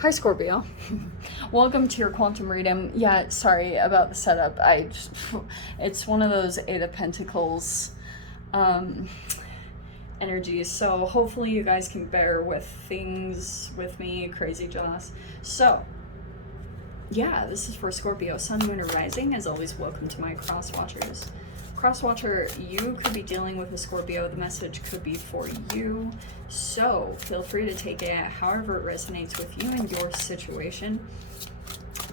Hi Scorpio. Welcome to your quantum reading. Yeah, sorry about the setup. It's one of those Eight of Pentacles um, energies. So hopefully you guys can bear with things with me, crazy Joss. So, yeah, this is for Scorpio, Sun, Moon, or Rising. As always, welcome to my cross watchers. Crosswatcher, you could be dealing with a Scorpio. The message could be for you. So feel free to take it however it resonates with you and your situation.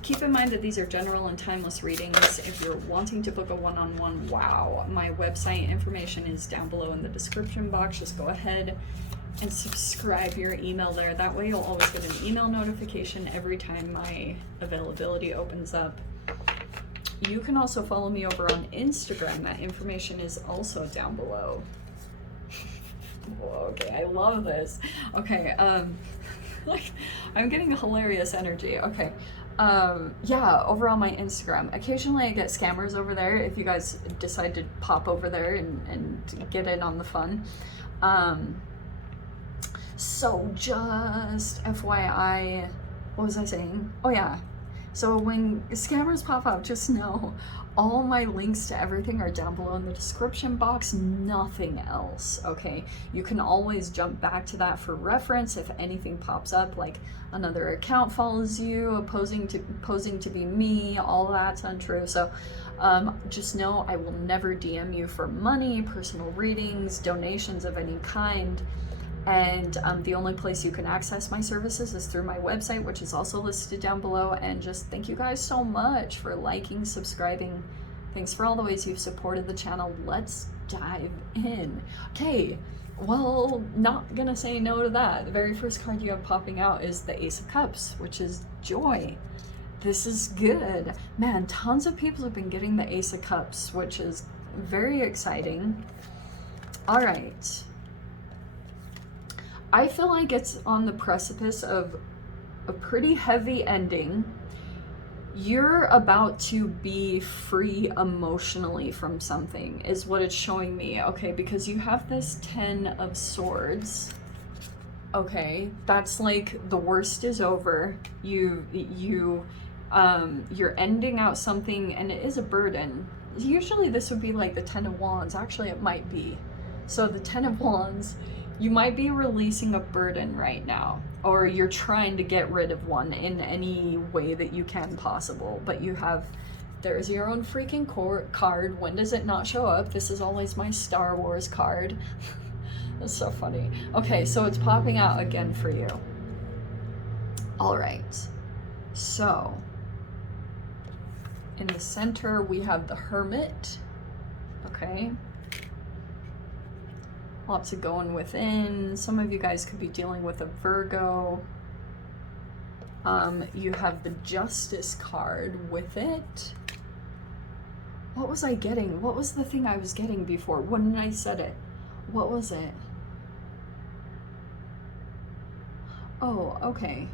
Keep in mind that these are general and timeless readings. If you're wanting to book a one-on-one, wow, my website information is down below in the description box. Just go ahead and subscribe your email there. That way you'll always get an email notification every time my availability opens up. You can also follow me over on Instagram. That information is also down below. Okay, I love this. Okay, I'm getting a hilarious energy. Okay, yeah, over on my Instagram. Occasionally I get scammers over there if you guys decide to pop over there and get in on the fun. So just FYI, what was I saying? Oh yeah. So when scammers pop up, just know all my links to everything are down below in the description box, nothing else, okay? You can always jump back to that for reference if anything pops up, like another account follows you, posing to be me, all that's untrue. So just know I will never DM you for money, personal readings, donations of any kind. And the only place you can access my services is through my website, which is also listed down below. And just thank you guys so much for liking, subscribing. Thanks for all the ways you've supported the channel. Let's dive in. Okay, well, not gonna say no to that. The very first card you have popping out is the Ace of Cups, which is joy. This is good. Man, tons of people have been getting the Ace of Cups, which is very exciting. All right. I feel like it's on the precipice of a pretty heavy ending. You're about to be free emotionally from something, is what it's showing me, okay? Because you have this 10 of Swords, okay? That's like the worst is over. You're ending out something, and it is a burden. Usually this would be like the 10 of Wands. Actually, it might be. So the 10 of Wands, you might be releasing a burden right now, or you're trying to get rid of one in any way that you can possible, but there's your own freaking card. When does it not show up? This is always my Star Wars card. That's so funny. Okay, so it's popping out again for you. All right, so in the center we have the Hermit, okay? Lots of going within. Some of you guys could be dealing with a Virgo. You have the Justice card with it. What was I getting? What was the thing I was getting before? When I said it? What was it? Oh, okay.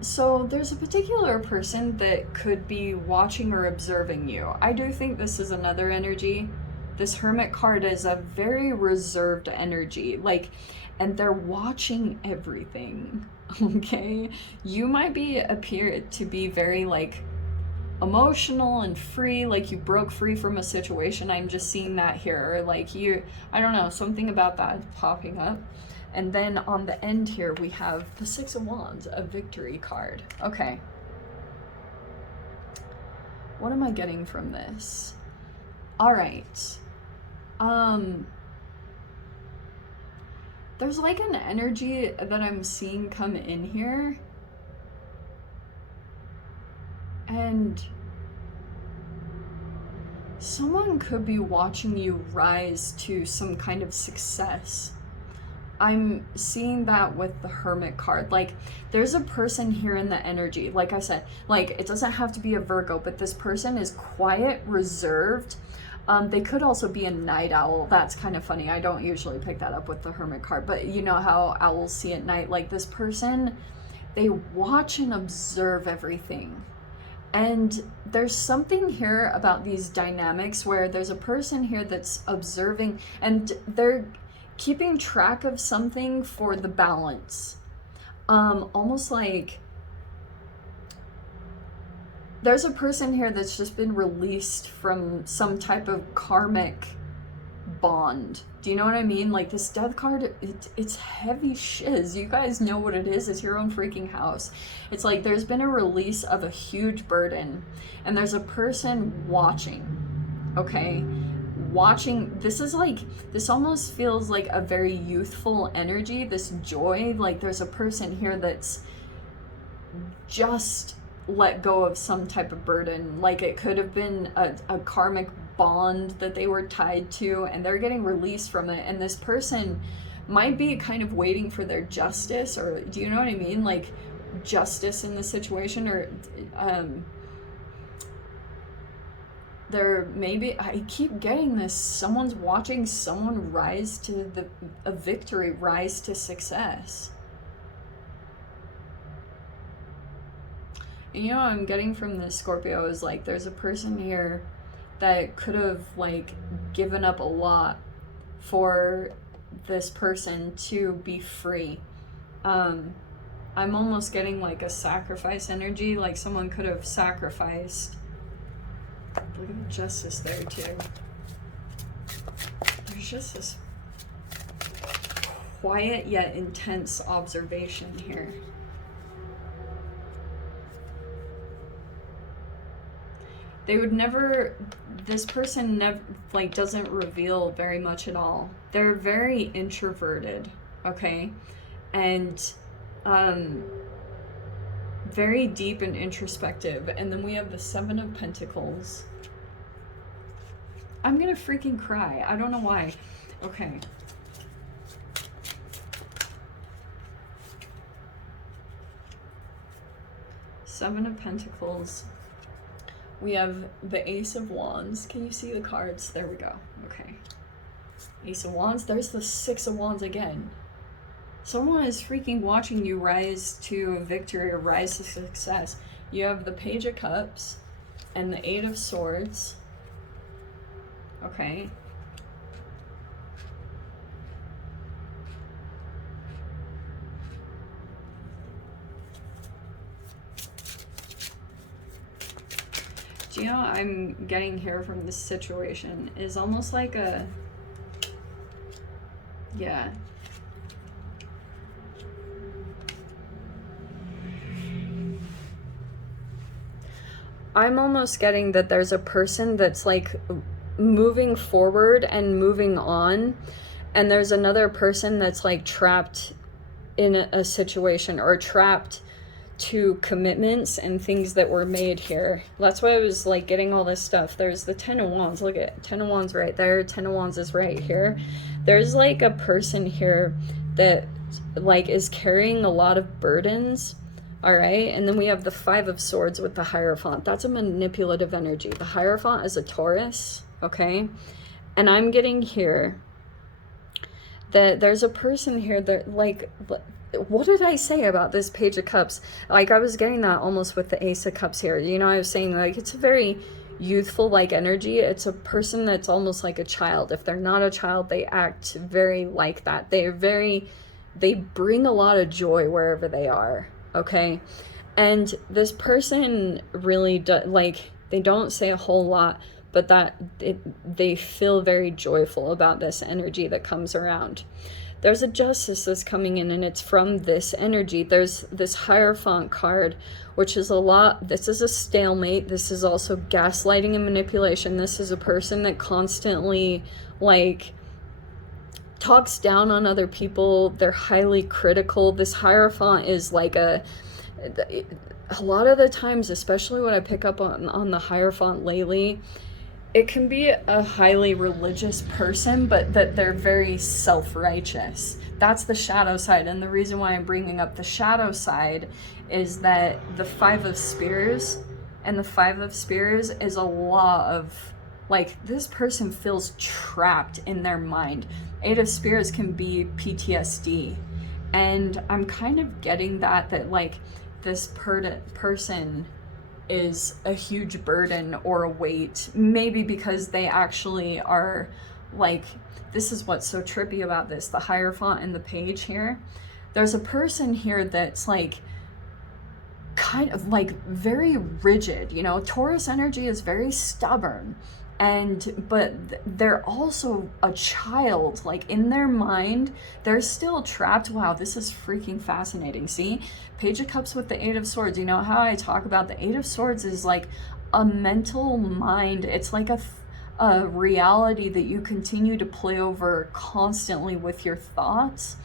So there's a particular person that could be watching or observing you. I do think this is another energy. This Hermit card is a very reserved energy, like, and they're watching everything, okay? You might appear to be very, like, emotional and free, like you broke free from a situation. I'm just seeing that here, or like I don't know, something about that popping up. And then on the end here, we have the Six of Wands, a victory card. Okay. What am I getting from this? All right. There's like an energy that I'm seeing come in here, and someone could be watching you rise to some kind of success. I'm seeing that with the Hermit card. Like, there's a person here in the energy, like I said, like, it doesn't have to be a Virgo, but this person is quiet, reserved. They could also be a night owl. That's kind of funny. I don't usually pick that up with the Hermit card, but you know how owls see at night? Like, this person, they watch and observe everything. And there's something here about these dynamics where there's a person here that's observing, and they're keeping track of something for the balance. Almost like there's a person here that's just been released from some type of karmic bond. Do you know what I mean? Like this death card, it's heavy shiz. You guys know what it is. It's your own freaking house. It's like there's been a release of a huge burden, and there's a person watching, okay? Watching. This is like, this almost feels like a very youthful energy, this joy. Like there's a person here that's just let go of some type of burden. Like it could have been a karmic bond that they were tied to, and they're getting released from it, and this person might be kind of waiting for their justice, or do you know what I mean, like justice in the situation, or there maybe, I keep getting this, someone's watching someone rise to a victory, rise to success. And you know what I'm getting from this, Scorpio, is like there's a person here that could have like given up a lot for this person to be free. I'm almost getting like a sacrifice energy, like someone could have sacrificed. Look at the justice there too. There's just this quiet yet intense observation here. They would never, this person never, like, doesn't reveal very much at all. They're very introverted, okay? And very deep and introspective. And then we have the Seven of Pentacles. I'm gonna freaking cry. I don't know why. Okay. Seven of Pentacles. We have the Ace of Wands. Can you see the cards? There we go. Okay. Ace of Wands. There's the Six of Wands again. Someone is freaking watching you rise to victory or rise to success. You have the Page of Cups and the Eight of Swords. Okay. Do you know what I'm getting here from this situation is almost like a, yeah. I'm almost getting that there's a person that's like moving forward and moving on, and there's another person that's like trapped in a situation, or trapped to commitments and things that were made here. That's why I was like getting all this stuff. There's the Ten of Wands. Look at Ten of Wands right there. Ten of Wands is right here. There's like a person here that like is carrying a lot of burdens. All right. And then we have the Five of Swords with the Hierophant. That's a manipulative energy. The Hierophant is a Taurus. Okay. And I'm getting here that there's a person here that like, what did I say about this Page of Cups? Like I was getting that almost with the Ace of Cups here. You know, I was saying like it's a very youthful like energy. It's a person that's almost like a child. If they're not a child, they act very like that. They bring a lot of joy wherever they are. Okay. And this person really like, they don't say a whole lot, but they feel very joyful about this energy that comes around. There's a Justice that's coming in, and it's from this energy. There's this Hierophant card, which is a lot. This is a stalemate. This is also gaslighting and manipulation. This is a person that constantly, like, talks down on other people. They're highly critical. This Hierophant is like a lot of the times, especially when I pick up on the Hierophant lately, it can be a highly religious person, but that they're very self-righteous. That's the shadow side. And the reason why I'm bringing up the shadow side is that the Five of Spears, and the Five of Spears is a lot of, like, this person feels trapped in their mind. Eight of Spears can be PTSD. And I'm kind of getting that like, this person is a huge burden or a weight, maybe because they actually are like, this is what's so trippy about this, the Hierophant and the Page here. There's a person here that's like kind of like very rigid, you know. Taurus energy is very stubborn, but they're also a child. Like in their mind, they're still trapped. Wow, this is freaking fascinating. See, Page of Cups with the Eight of Swords. You know how I talk about the Eight of Swords is like a mental mind. It's like a reality that you continue to play over constantly with your thoughts.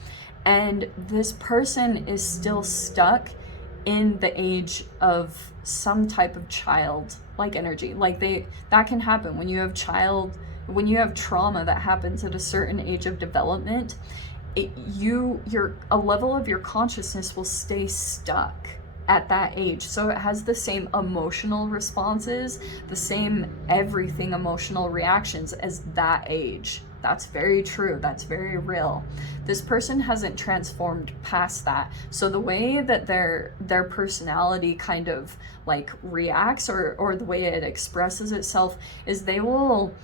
And this person is still stuck in the age of some type of child like energy. Like that can happen when you have trauma that happens at a certain age of development. A level of your consciousness will stay stuck at that age. So it has the same emotional responses, the same everything emotional reactions as that age. That's very true. That's very real. This person hasn't transformed past that. So the way that their personality kind of like reacts or the way it expresses itself is they will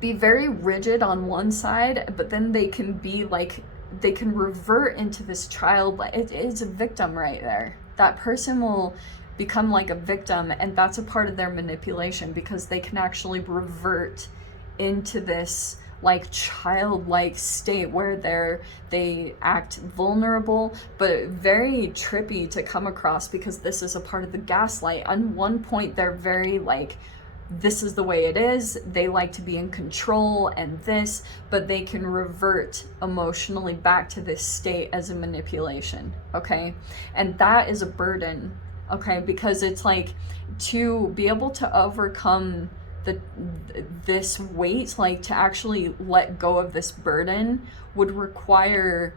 be very rigid on one side, but then they can be like, they can revert into this child. It is a victim right there. That person will become like a victim, and that's a part of their manipulation, because they can actually revert into this like childlike state where they act vulnerable, but very trippy to come across, because this is a part of the gaslight. On one point, they're very like, this is the way it is. They like to be in control and this, but they can revert emotionally back to this state as a manipulation, okay? And that is a burden, okay? Because it's like, to be able to overcome this weight, like to actually let go of this burden, would require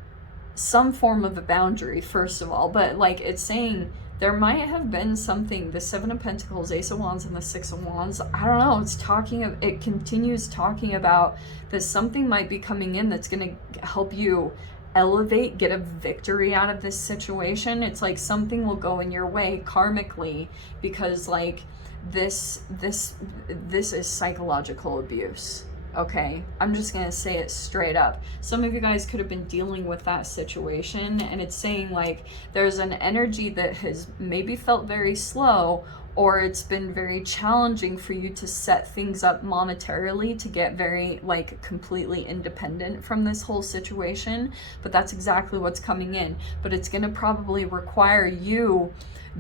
some form of a boundary, first of all. But like it's saying, there might have been something, the Seven of Pentacles, Ace of Wands, and the Six of Wands. I don't know. It continues talking about that something might be coming in that's going to help you elevate, get a victory out of this situation. It's like something will go in your way karmically, because like this is psychological abuse. Okay, I'm just gonna say it straight up. Some of you guys could have been dealing with that situation, and it's saying like there's an energy that has maybe felt very slow, or it's been very challenging for you to set things up monetarily to get very like completely independent from this whole situation. But that's exactly what's coming in. But it's gonna probably require you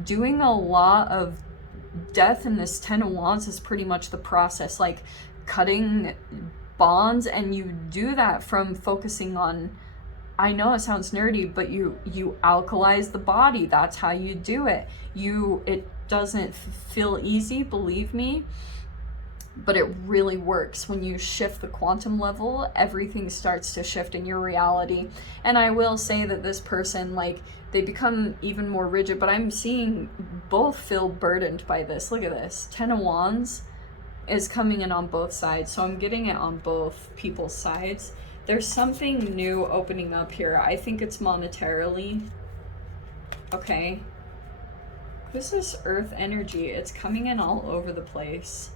doing a lot of death, and this Ten of Wands is pretty much the process, like cutting bonds. And you do that from focusing on, I know it sounds nerdy, but you alkalize the body. That's how you do it. It doesn't feel easy, believe me, but it really works. When you shift the quantum level, everything starts to shift in your reality. And I will say that this person, like, they become even more rigid, but I'm seeing both feel burdened by this. Look at this. Ten of Wands is coming in on both sides. So I'm getting it on both people's sides. There's something new opening up here. I think it's monetarily. Okay. This is earth energy. It's coming in all over the place.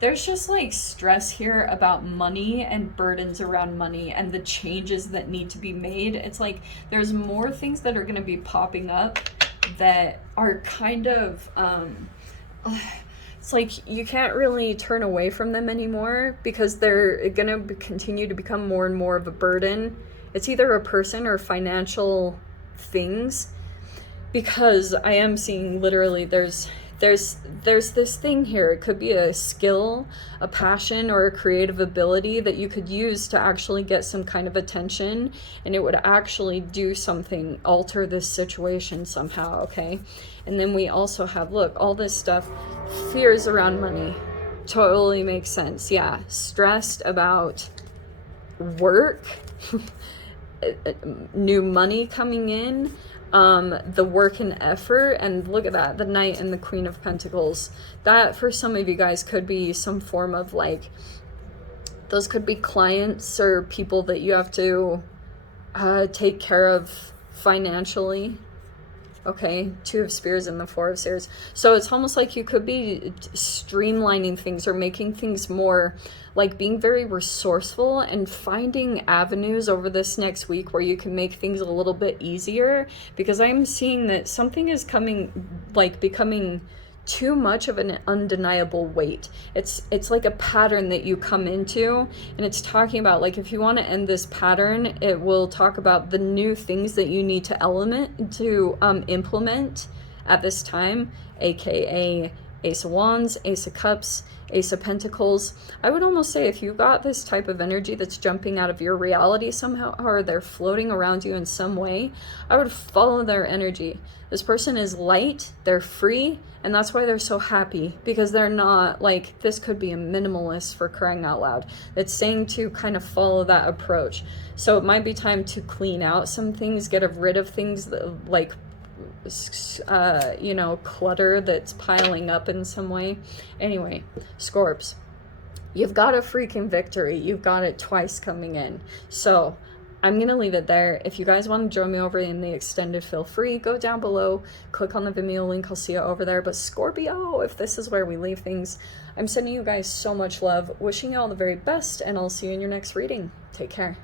There's just like stress here about money and burdens around money and the changes that need to be made. It's like there's more things that are going to be popping up that are kind of it's like you can't really turn away from them anymore, because they're going to continue to become more and more of a burden. It's either a person or financial things, because I am seeing literally there's this thing here. It could be a skill, a passion, or a creative ability that you could use to actually get some kind of attention, and it would actually do something, alter this situation somehow, okay? And then we also have, look, all this stuff, fears around money. Totally makes sense. Yeah, stressed about work, new money coming in, the work and effort. And look at that, the Knight and the Queen of Pentacles. That for some of you guys could be some form of like, those could be clients or people that you have to take care of financially. Okay, Two of Spears and the Four of Spears. So it's almost like you could be streamlining things or making things more, like being very resourceful and finding avenues over this next week where you can make things a little bit easier, because I'm seeing that something is coming, like becoming too much of an undeniable weight. It's like a pattern that you come into, and it's talking about, like, if you want to end this pattern, it will talk about the new things that you need to implement at this time, aka Ace of Wands, Ace of Cups, Ace of Pentacles. I would almost say if you got this type of energy that's jumping out of your reality somehow, or they're floating around you in some way, I would follow their energy. This person is light, they're free, and that's why they're so happy, because they're not, like, this could be a minimalist, for crying out loud. It's saying to kind of follow that approach. So it might be time to clean out some things, get rid of things that, like, you know, clutter that's piling up in some way. Anyway, Scorps, you've got a freaking victory. You've got it twice coming in. So I'm going to leave it there. If you guys want to join me over in the extended, feel free. Go down below, click on the Vimeo link. I'll see you over there. But Scorpio, if this is where we leave things, I'm sending you guys so much love, wishing you all the very best, and I'll see you in your next reading. Take care.